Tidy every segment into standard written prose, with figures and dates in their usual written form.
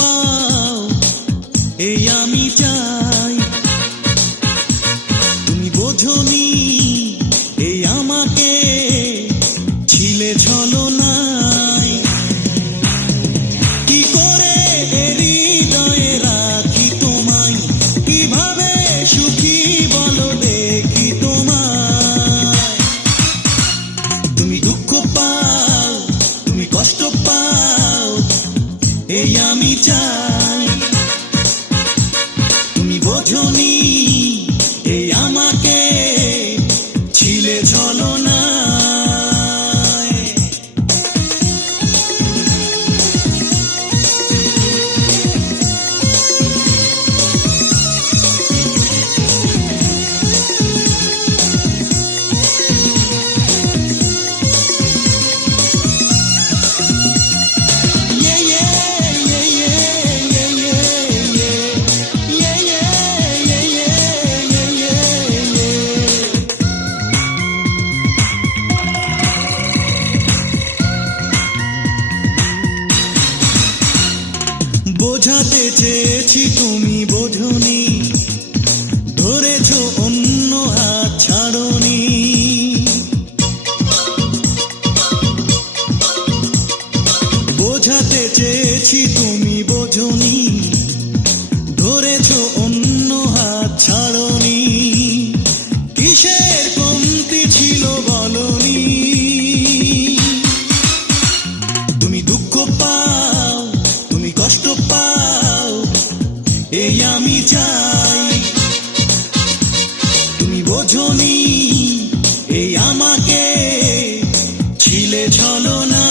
পাও এই আমি চাই। তুমি বোঝনি এই আমাকে ছিলে ছলনায়। কি করে হৃদয়ে রাখি তোমায়, কিভাবে সুখী বলো দেখি তোমায়। তুমি দুঃখ পাও, তুমি কষ্ট পাও এই আমি চাই। তুমি বোঝনি এই আমাকে ছিলে ছলনায়। বোঝাতে চেয়েছি তুমি বোঝনি, ধরেছো অন্য হাত ছাড়নি। বোঝাতে চেয়েছি তুমি বোঝনি, ধরেছো অন্য হাত ছাড়নি। কিসের কমতি ছিল বলনি। তুমি দুঃখ পাও, তুমি কষ্ট পাও এই আমি চাই। তুমি বোঝনি এই আমাকে ছিলে ছলনায়।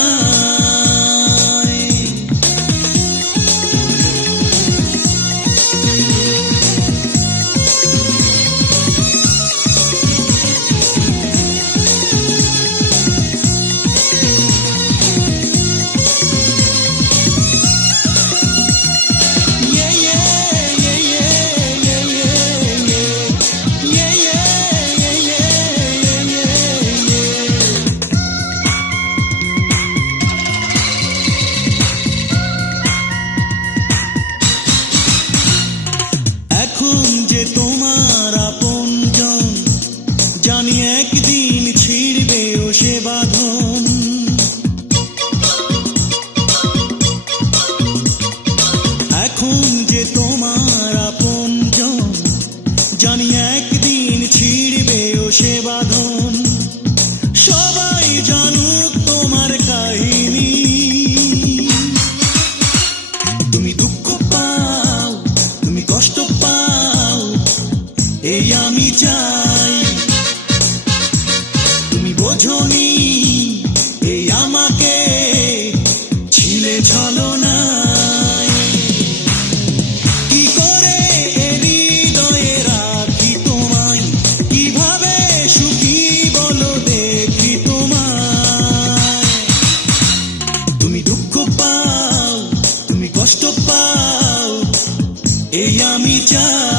এখন যে তোমার আপনজন, জানি একদিন ছিড়বে ও সে বাঁধন। এখন যে তোমার আপনজন, জানি একদিন ছিড়বে ও সে বাঁধন। সবাই জানুক তোমার কাহিনী। তুমি দুঃখ পাও, তুমি কষ্ট পাও এই আমি চাই। তুমি বোঝনি এই আমাকে ছিলে ছলনায়। কি করে হৃদয়ে রাখি তোমায়, কিভাবে সুখী বলো দেখি তোমায়। তুমি দুঃখ পাও, তুমি কষ্ট পাও এই আমি চাই।